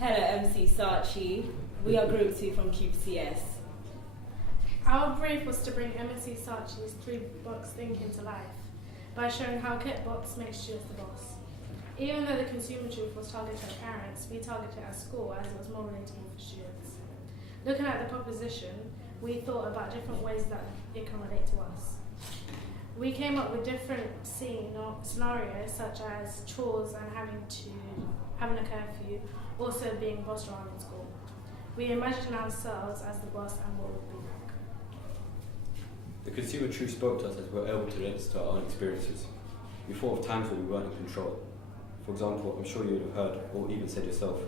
Hello MC SAATCHI, we are Group 2 from QCS. Our brief was to bring MSc SAATCHI's 3-box thinking to life by showing how Kitbox makes students the boss. Even though the consumer truth was targeted at parents, we targeted it at school as it was more relatable for students. Looking at the proposition, we thought about different ways that it can relate to us. We came up with different scenarios such as chores and having a curfew, also being bossed around in school. We imagined ourselves as the boss and what would be like. The consumer truth spoke to us as we were able to relate to our own experiences. We thought of times when we weren't in control. For example, I'm sure you would have heard or even said yourself,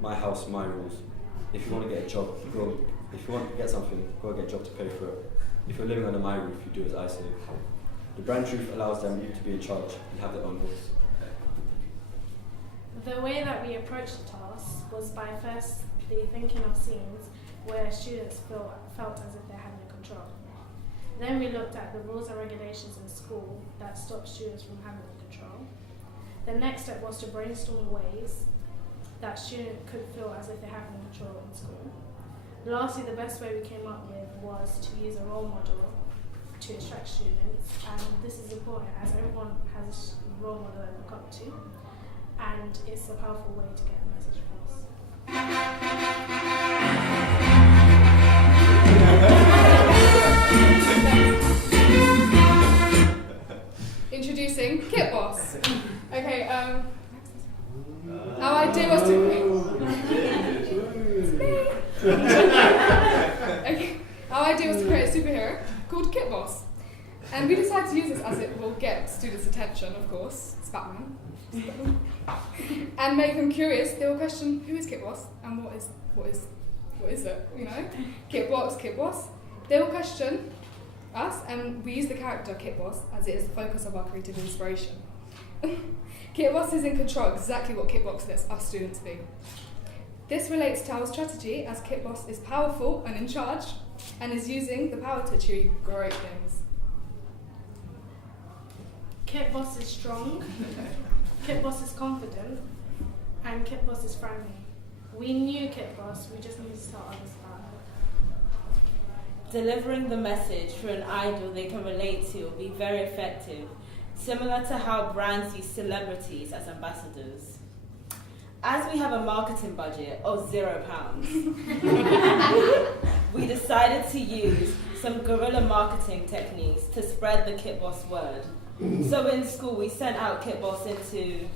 my house, my rules. If you want to get a job, go. If you want to get something, go get a job to pay for it. If you're living under my roof, you do as I say. The brand truth allows them to be in charge and have their own voice. The way that we approached the task was by firstly thinking of scenes where students felt as if they're having control. Then we looked at the rules and regulations in school that stop students from having control. The next step was to brainstorm ways that students could feel as if they're having control in school. Lastly, the best way we came up with was to use a role model to instruct students, and this is important as everyone has a role model they look up to, and it's a powerful way to get the message across. Introducing Kit Boss. Okay, our idea was to create a superhero called Kit Boss. And we decided to use this as it will get students' attention, of course. It's Batman. And make them curious. They will question, who is Kit Boss? And what is it? You know? Kit Boss. They will question us, and we use the character Kit Boss as it is the focus of our creative inspiration. Kit Boss is in control, exactly what Kit Boss lets us students be. This relates to our strategy, as Kit Boss is powerful and in charge, and is using the power to achieve great things. Kit Boss is strong, Kit Boss is confident, and Kit Boss is friendly. We knew Kit Boss, we just needed to tell others about it. Delivering the message through an idol they can relate to will be very effective, similar to how brands use celebrities as ambassadors. As we have a marketing budget of £0, we decided to use some guerrilla marketing techniques to spread the Kit Boss word. So in school, we sent out Kit Boss into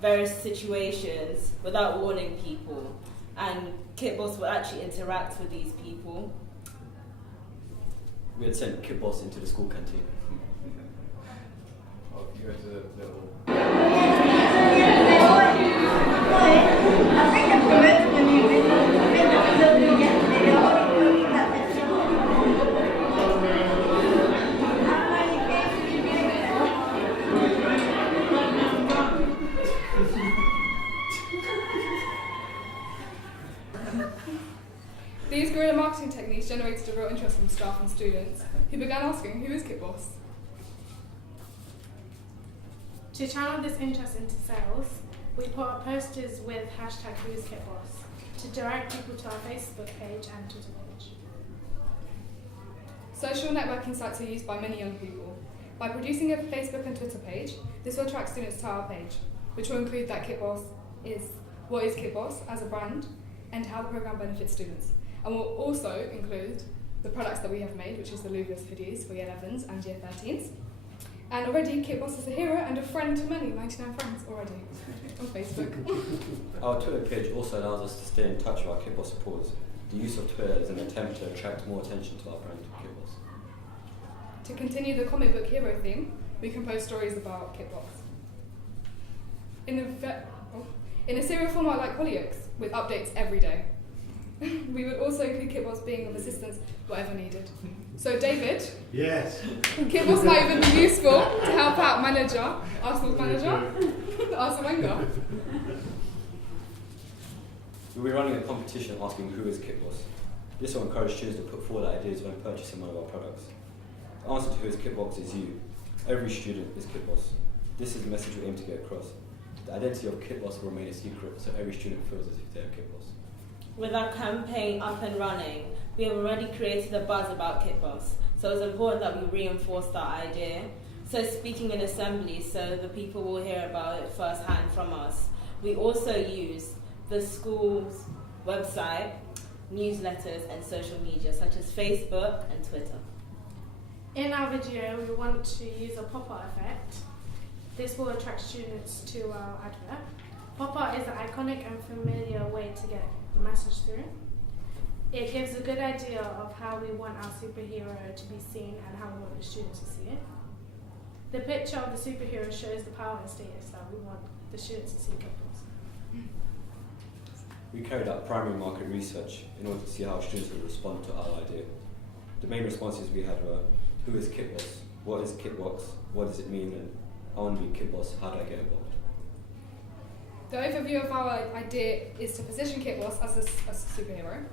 various situations without warning people, and Kit Boss would actually interact with these people. We had sent Kit Boss into the school canteen. You go to the little... These guerrilla marketing techniques generated a real interest from staff and students, who began asking, who is Kit Boss? To channel this interest into sales, we put up posters with #WhoIsKitBoss to direct people to our Facebook page and Twitter page. Social networking sites are used by many young people. By producing a Facebook and Twitter page, this will attract students to our page, which will include that Kit Boss is what is Kit Boss as a brand and how the program benefits students. And will also include the products that we have made, which is the Luvius hoodies for Year 11s and Year 13s. And already, Kit Boss is a hero and a friend to many, 99 friends already on Facebook. Our Twitter page also allows us to stay in touch with our Kit Boss supporters. The use of Twitter is an attempt to attract more attention to our brand, Kit Boss. To continue the comic book hero theme, we can post stories about Kit Boss. In a serial format like Hollyoaks, with updates every day. We would also include Kit Boss being of assistance whatever needed. So David, Yes. Kit Boss might even be useful to help out Arsenal's manager, Arsene Wenger. We'll be running a competition asking who is Kit Boss. This will encourage students to put forward ideas when purchasing one of our products. The answer to who is Kit Boss is you. Every student is Kit Boss. This is the message we aim to get across. The identity of Kit Boss will remain a secret, so every student feels as if they're a Kit Boss. With our campaign up and running, we have already created a buzz about Kit Boss, so it's important that we reinforce that idea. So speaking in assembly, so the people will hear about it firsthand from us. We also use the school's website, newsletters and social media such as Facebook and Twitter. In our video, we want to use a pop-art effect. This will attract students to our advert. Pop-art is an iconic and familiar way to get the message through. It gives a good idea of how we want our superhero to be seen and how we want the students to see it. The picture of the superhero shows the power and status that we want the students to see Kit Boss. We carried out primary market research in order to see how students would respond to our idea. The main responses we had were, who is Kit Boss? What is Kit Box? What does it mean? And I want to be Kit Boss, how do I get involved? The overview of our idea is to position Kit Boss as a superhero,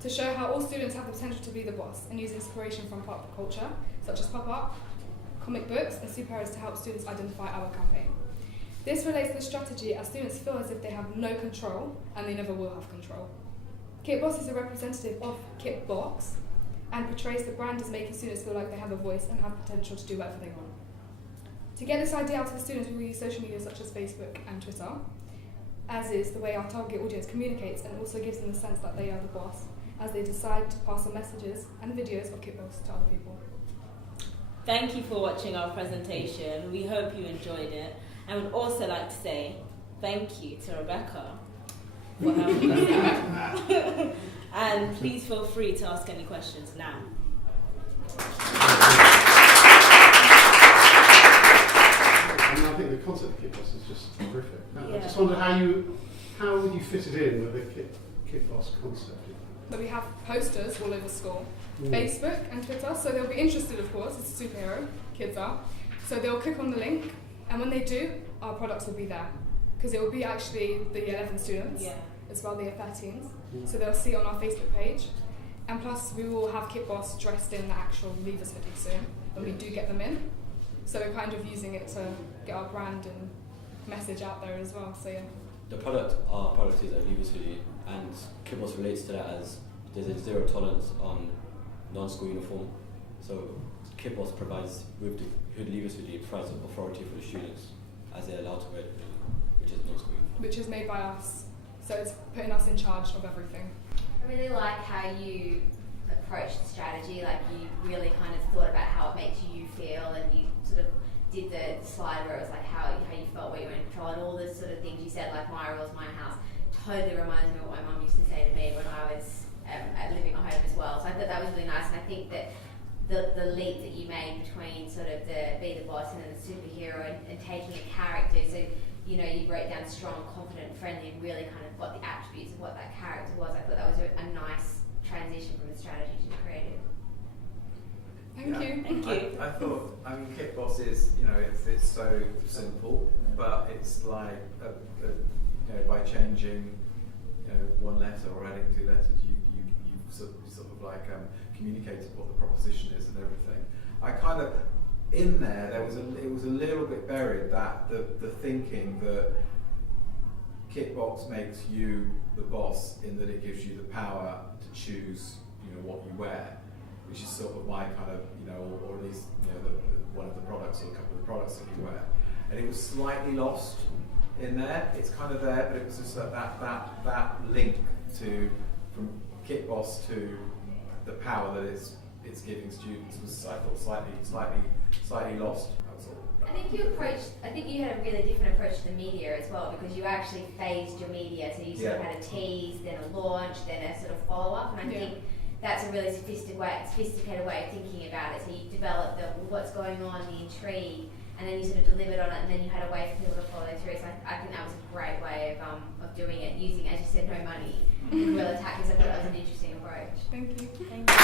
to show how all students have the potential to be the boss and use inspiration from pop culture, such as pop art, comic books and superheroes to help students identify our campaign. This relates to the strategy as students feel as if they have no control and they never will have control. Kit Boss is a representative of Kit Box and portrays the brand as making students feel like they have a voice and have potential to do whatever they want. To get this idea out to the students, we will use social media such as Facebook and Twitter, as is the way our target audience communicates, and also gives them the sense that they are the boss as they decide to pass on messages and videos of Kit Boss to other people. Thank you for watching our presentation. We hope you enjoyed it. I would also like to say thank you to Rebecca for helping us out. And please feel free to ask any questions now. I think the concept of Kit Boss is just terrific. Yeah. I just wonder how would you fit it in with the Kit Boss concept? But we have posters all over school, Facebook and Twitter, so they'll be interested, of course. It's a superhero, kids are. So they'll click on the link, and when they do, our products will be there. Because it will be actually the year 11 students, as well the year 13s. So they'll see it on our Facebook page. And plus, we will have Kit Boss dressed in the actual Leavers hoodie soon, when we do get them in. So we're kind of using it to get our brand and message out there as well, so yeah. Our product is a Leavers hoodie, and Kit Boss relates to that as there's a zero tolerance on non-school uniform. So Kit Boss provides, with the Leavers hoodie, it provides authority for the students as they're allowed to wear the hoodie, which is non-school uniform. Which is made by us, so it's putting us in charge of everything. I really like how you approached the strategy, like you really kind of thought about how it makes you feel, and you sort of did the slide where it was like how you felt where you were in control, and all the sort of things you said, like my rules, my house, totally reminds me of what my mum used to say to me when I was living at home as well. So I thought that was really nice, and I think that the leap that you made between sort of the be the boss and then the superhero and taking a character, so you know, you wrote down strong, confident, friendly, and really kind of got the attributes of what that character was. I thought that was a nice transition from the strategy to the creative. Thank you. Thank you. I thought, I mean, Kit Boss is, you know, it's so simple, but it's like, you know, by changing, you know, one letter or adding two letters, you sort of like communicated what the proposition is and everything. I kind of, in there, it was a little bit buried, that the thinking that Kit Box makes you the boss in that it gives you the power to choose, you know, what you wear, which is sort of my kind of, you know, or at least, you know, one of the products or a couple of the products that you wear. And it was slightly lost in there. It's kind of there, but it was just that link to, from Kit Boss to the power that it's giving students was, I thought, slightly lost. That was all. I think you had a really different approach to the media as well, because you actually phased your media, so you sort of had a tease, then a launch, then a sort of follow-up, and I think that's a really sophisticated way of thinking about it. So you developed what's going on, the intrigue, and then you sort of delivered on it, and then you had a way for people to follow through. So I think that was a great way of doing it, using, as you said, no money, guerrilla tactics. I thought that was an interesting approach. Thank you. Thank you.